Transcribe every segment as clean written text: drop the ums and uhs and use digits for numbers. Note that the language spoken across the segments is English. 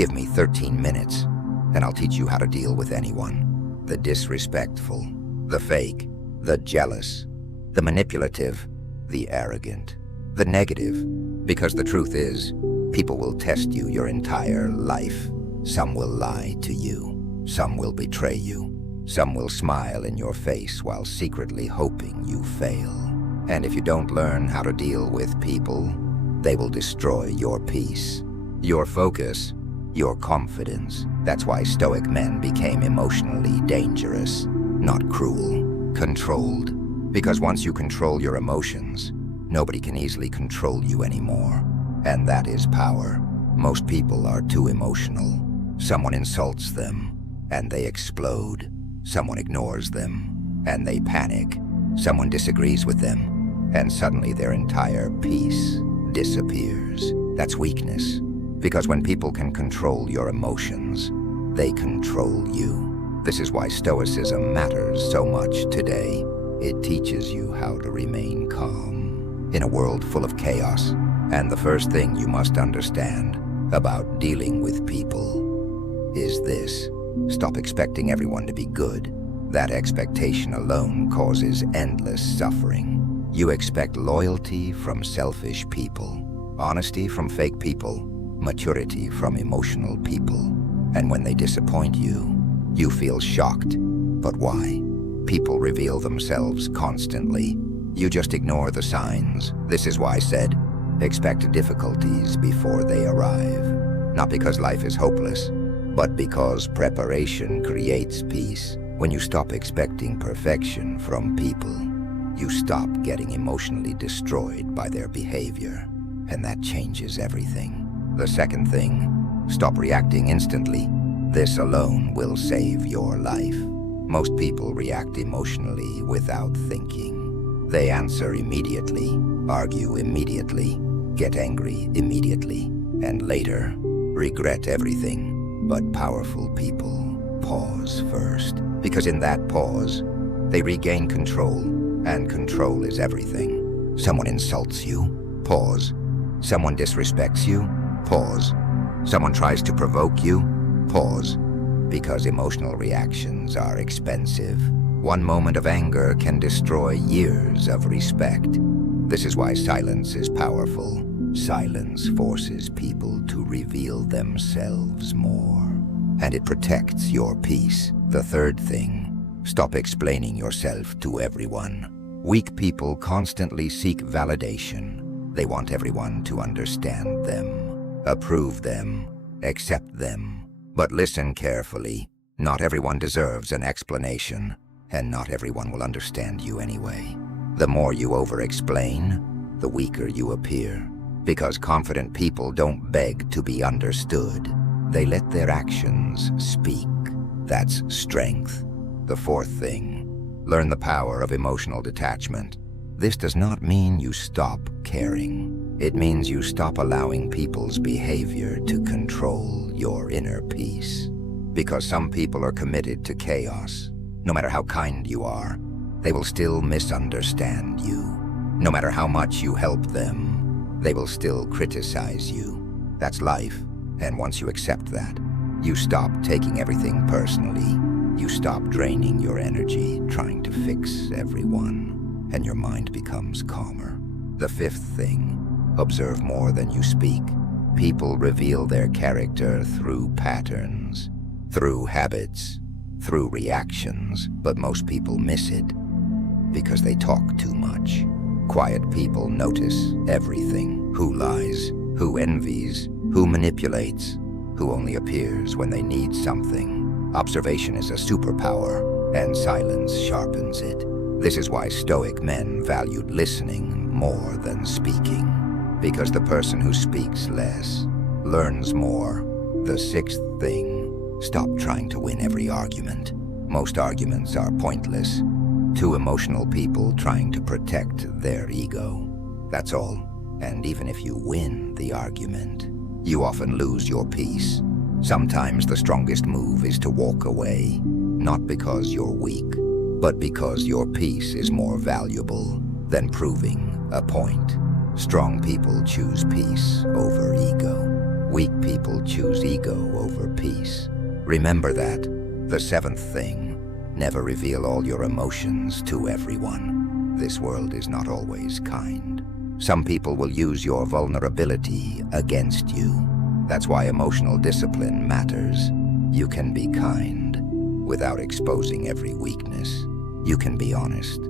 Give me 13 minutes, and I'll teach you how to deal with anyone. The disrespectful, the fake, the jealous, the manipulative, the arrogant, the negative. Because the truth is, people will test you your entire life. Some will lie to you. Some will betray you. Some will smile in your face while secretly hoping you fail. And if you don't learn how to deal with people, they will destroy your peace, your focus, your confidence. That's why Stoic men became emotionally dangerous, not cruel, controlled. Because once you control your emotions, nobody can easily control you anymore. And that is power. Most people are too emotional. Someone insults them, and they explode. Someone ignores them, and they panic. Someone disagrees with them, and suddenly their entire peace disappears. That's weakness. Because when people can control your emotions, they control you. This is why Stoicism matters so much today. It teaches you how to remain calm in a world full of chaos. And the first thing you must understand about dealing with people is this. Stop expecting everyone to be good. That expectation alone causes endless suffering. You expect loyalty from selfish people, honesty from fake people, maturity from emotional people. And when they disappoint you, you feel shocked. But why? People reveal themselves constantly. You just ignore the signs. This is why I said, expect difficulties before they arrive. Not because life is hopeless, but because preparation creates peace. When you stop expecting perfection from people, you stop getting emotionally destroyed by their behavior. And that changes everything. The second thing, stop reacting instantly. This alone will save your life. Most people react emotionally without thinking. They answer immediately, argue immediately, get angry immediately, and later regret everything. But powerful people pause first, because in that pause, they regain control, and control is everything. Someone insults you, pause. Someone disrespects you, pause. Someone tries to provoke you, pause. Because emotional reactions are expensive. One moment of anger can destroy years of respect. This is why silence is powerful. Silence forces people to reveal themselves more. And it protects your peace. The third thing, stop explaining yourself to everyone. Weak people constantly seek validation. They want everyone to understand them, approve them, accept them. But listen carefully. Not everyone deserves an explanation, and not everyone will understand you anyway. The more you over-explain, the weaker you appear. Because confident people don't beg to be understood. They let their actions speak. That's strength. The fourth thing, learn the power of emotional detachment. This does not mean you stop caring. It means you stop allowing people's behavior to control your inner peace. Because some people are committed to chaos. No matter how kind you are, they will still misunderstand you. No matter how much you help them, they will still criticize you. That's life, and once you accept that, you stop taking everything personally. You stop draining your energy trying to fix everyone, and your mind becomes calmer. The fifth thing, observe more than you speak. People reveal their character through patterns, through habits, through reactions, but most people miss it because they talk too much. Quiet people notice everything. Who lies, who envies, who manipulates, who only appears when they need something. Observation is a superpower, and silence sharpens it. This is why Stoic men valued listening more than speaking, because the person who speaks less learns more. The sixth thing, stop trying to win every argument. Most arguments are pointless. Two emotional people trying to protect their ego. That's all. And even if you win the argument, you often lose your peace. Sometimes the strongest move is to walk away, not because you're weak, but because your peace is more valuable than proving a point. Strong people choose peace over ego. Weak people choose ego over peace. Remember that. The seventh thing, never reveal all your emotions to everyone. This world is not always kind. Some people will use your vulnerability against you. That's why emotional discipline matters. You can be kind without exposing every weakness. You can be honest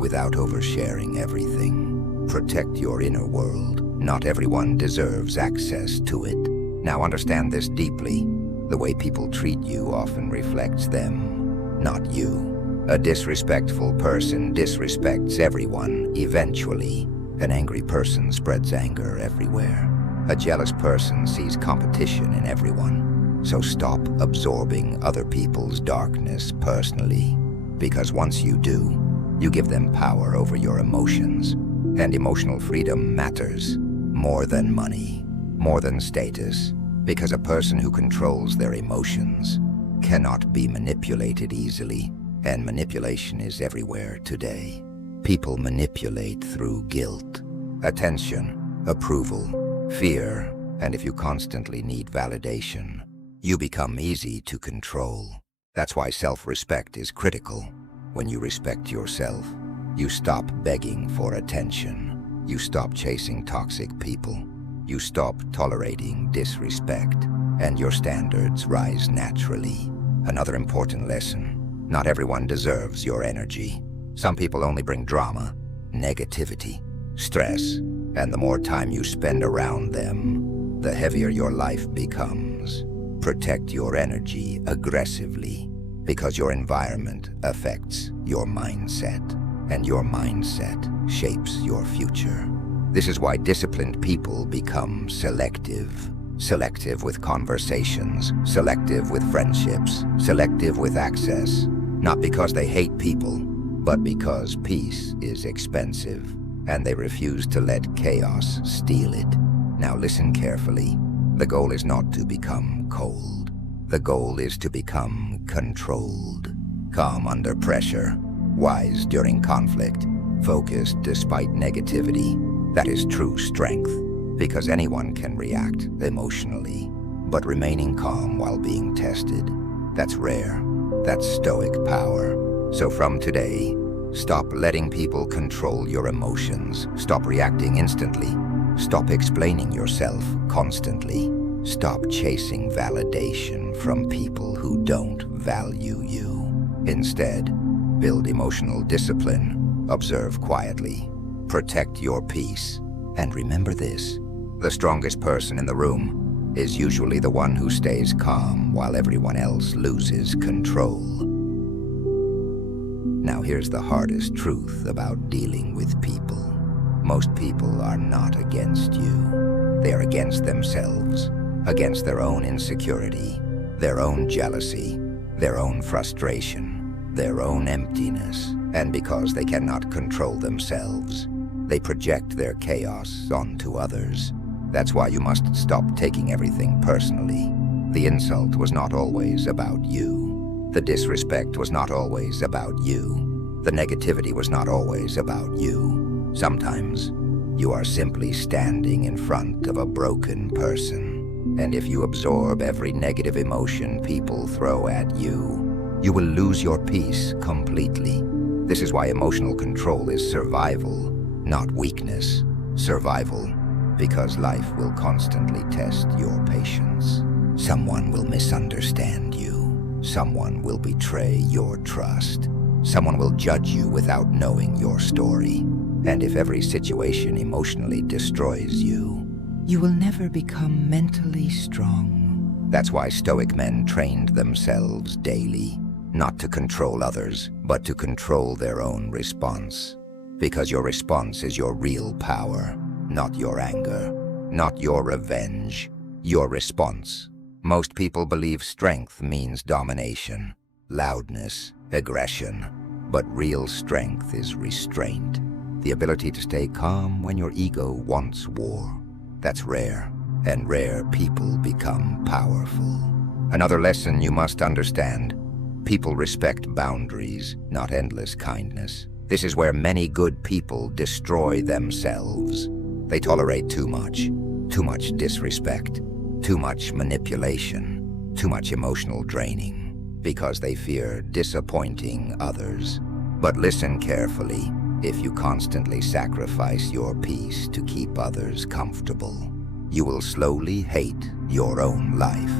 without oversharing everything. Protect your inner world. Not everyone deserves access to it. Now understand this deeply. The way people treat you often reflects them, not you. A disrespectful person disrespects everyone, eventually. An angry person spreads anger everywhere. A jealous person sees competition in everyone. So stop absorbing other people's darkness personally. Because once you do, you give them power over your emotions. And emotional freedom matters more than money, more than status. Because a person who controls their emotions cannot be manipulated easily, and manipulation is everywhere today. People manipulate through guilt, attention, approval, fear, and if you constantly need validation, you become easy to control. That's why self-respect is critical. When you respect yourself, you stop begging for attention. You stop chasing toxic people. You stop tolerating disrespect, and your standards rise naturally. Another important lesson, not everyone deserves your energy. Some people only bring drama, negativity, stress, and the more time you spend around them, the heavier your life becomes. Protect your energy aggressively, because your environment affects your mindset, and your mindset shapes your future. This is why disciplined people become selective. Selective with conversations, selective with friendships, selective with access. Not because they hate people, but because peace is expensive, and they refuse to let chaos steal it. Now listen carefully. The goal is not to become cold. The goal is to become controlled. Calm under pressure, wise during conflict, focused despite negativity. That is true strength, because anyone can react emotionally, but remaining calm while being tested, that's rare. That's Stoic power. So from today, stop letting people control your emotions. Stop reacting instantly. Stop explaining yourself constantly. Stop chasing validation from people who don't value you. Instead, build emotional discipline. Observe quietly. Protect your peace. And remember this, the strongest person in the room is usually the one who stays calm while everyone else loses control. Now here's the hardest truth about dealing with people. Most people are not against you. They are against themselves, against their own insecurity, their own jealousy, their own frustration, their own emptiness. And because they cannot control themselves, they project their chaos onto others. That's why you must stop taking everything personally. The insult was not always about you. The disrespect was not always about you. The negativity was not always about you. Sometimes, you are simply standing in front of a broken person. And if you absorb every negative emotion people throw at you, you will lose your peace completely. This is why emotional control is survival, not weakness. Survival, because life will constantly test your patience. Someone will misunderstand you. Someone will betray your trust. Someone will judge you without knowing your story. And if every situation emotionally destroys you, you will never become mentally strong. That's why Stoic men trained themselves daily, not to control others, but to control their own response. Because your response is your real power, not your anger, not your revenge, your response. Most people believe strength means domination, loudness, aggression, but real strength is restraint. The ability to stay calm when your ego wants war. That's rare, and rare people become powerful. Another lesson you must understand, people respect boundaries, not endless kindness. This is where many good people destroy themselves. They tolerate too much disrespect, too much manipulation, too much emotional draining, because they fear disappointing others. But listen carefully. If you constantly sacrifice your peace to keep others comfortable, you will slowly hate your own life.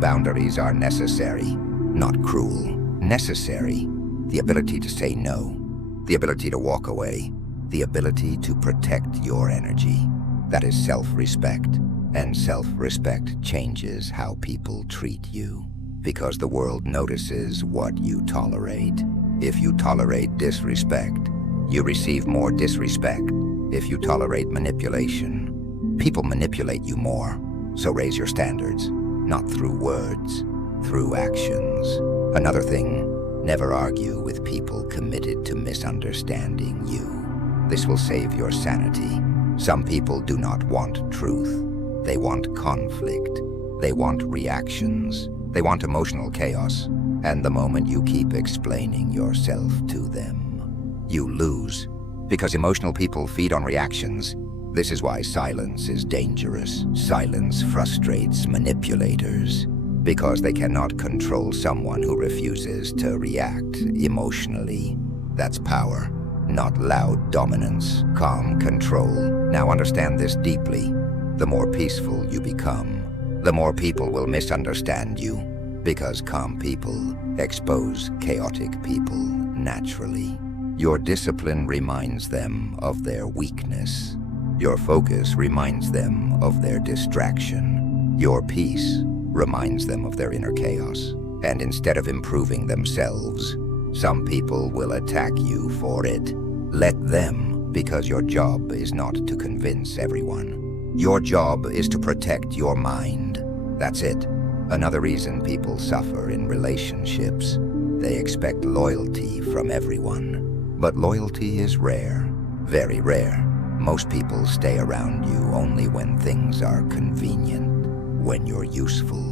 Boundaries are necessary, not cruel. Necessary. The ability to say no, the ability to walk away, the ability to protect your energy. That is self-respect, and self-respect changes how people treat you, because the world notices what you tolerate. If you tolerate disrespect, you receive more disrespect. If you tolerate manipulation, people manipulate you more. So raise your standards, not through words, through actions. Another thing, never argue with people committed to misunderstanding you. This will save your sanity. Some people do not want truth. They want conflict. They want reactions. They want emotional chaos. And the moment you keep explaining yourself to them, you lose. Because emotional people feed on reactions. This is why silence is dangerous. Silence frustrates manipulators, because they cannot control someone who refuses to react emotionally. That's power, not loud dominance, calm control. Now understand this deeply. The more peaceful you become, the more people will misunderstand you, because calm people expose chaotic people naturally. Your discipline reminds them of their weakness. Your focus reminds them of their distraction. Your peace reminds them of their inner chaos. And instead of improving themselves, some people will attack you for it. Let them, because your job is not to convince everyone. Your job is to protect your mind. That's it. Another reason people suffer in relationships. They expect loyalty from everyone. But loyalty is rare, very rare. Most people stay around you only when things are convenient, when you're useful,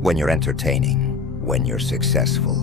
when you're entertaining, when you're successful.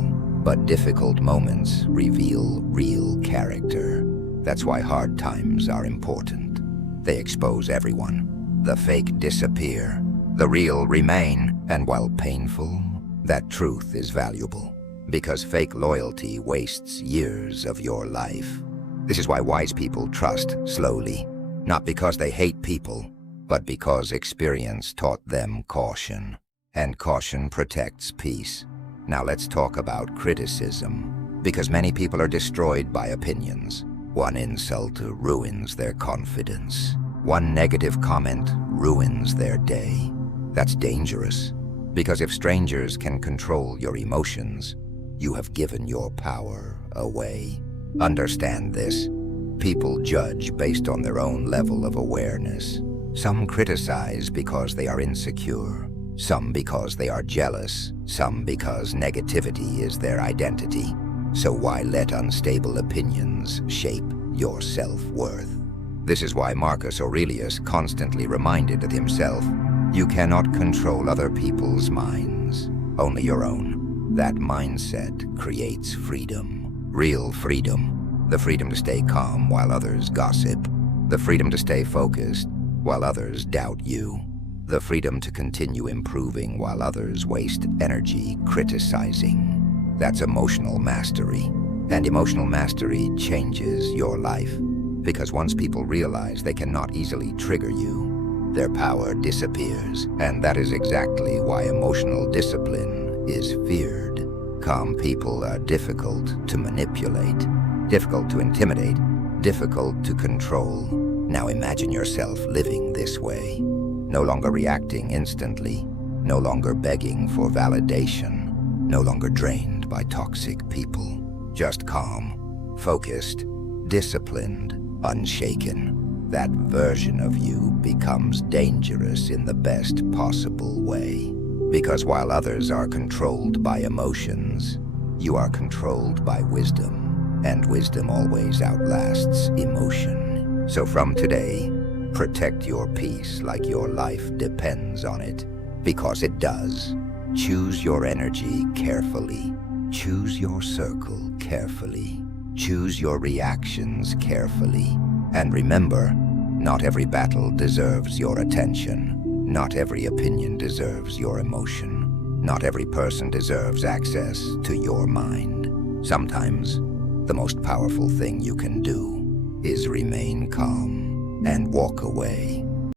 But difficult moments reveal real character. That's why hard times are important. They expose everyone. The fake disappear. The real remain. And while painful, that truth is valuable. Because fake loyalty wastes years of your life. This is why wise people trust slowly. Not because they hate people, but because experience taught them caution. And caution protects peace. Now let's talk about criticism. Because many people are destroyed by opinions. One insult ruins their confidence. One negative comment ruins their day. That's dangerous. Because if strangers can control your emotions, you have given your power away. Understand this. People judge based on their own level of awareness. Some criticize because they are insecure. Some because they are jealous. Some because negativity is their identity. So why let unstable opinions shape your self-worth? This is why Marcus Aurelius constantly reminded himself, you cannot control other people's minds, only your own. That mindset creates freedom, real freedom. The freedom to stay calm while others gossip. The freedom to stay focused while others doubt you. The freedom to continue improving while others waste energy criticizing. That's emotional mastery. And emotional mastery changes your life. Because once people realize they cannot easily trigger you, their power disappears. And that is exactly why emotional discipline is feared. Calm people are difficult to manipulate, difficult to intimidate, difficult to control. Now imagine yourself living this way. No longer reacting instantly, no longer begging for validation, no longer drained by toxic people. Just calm, focused, disciplined, unshaken. That version of you becomes dangerous in the best possible way. Because while others are controlled by emotions, you are controlled by wisdom, and wisdom always outlasts emotion. So from today, protect your peace like your life depends on it, because it does. Choose your energy carefully. Choose your circle carefully. Choose your reactions carefully. And remember, not every battle deserves your attention. Not every opinion deserves your emotion. Not every person deserves access to your mind. Sometimes, the most powerful thing you can do is remain calm and walk away.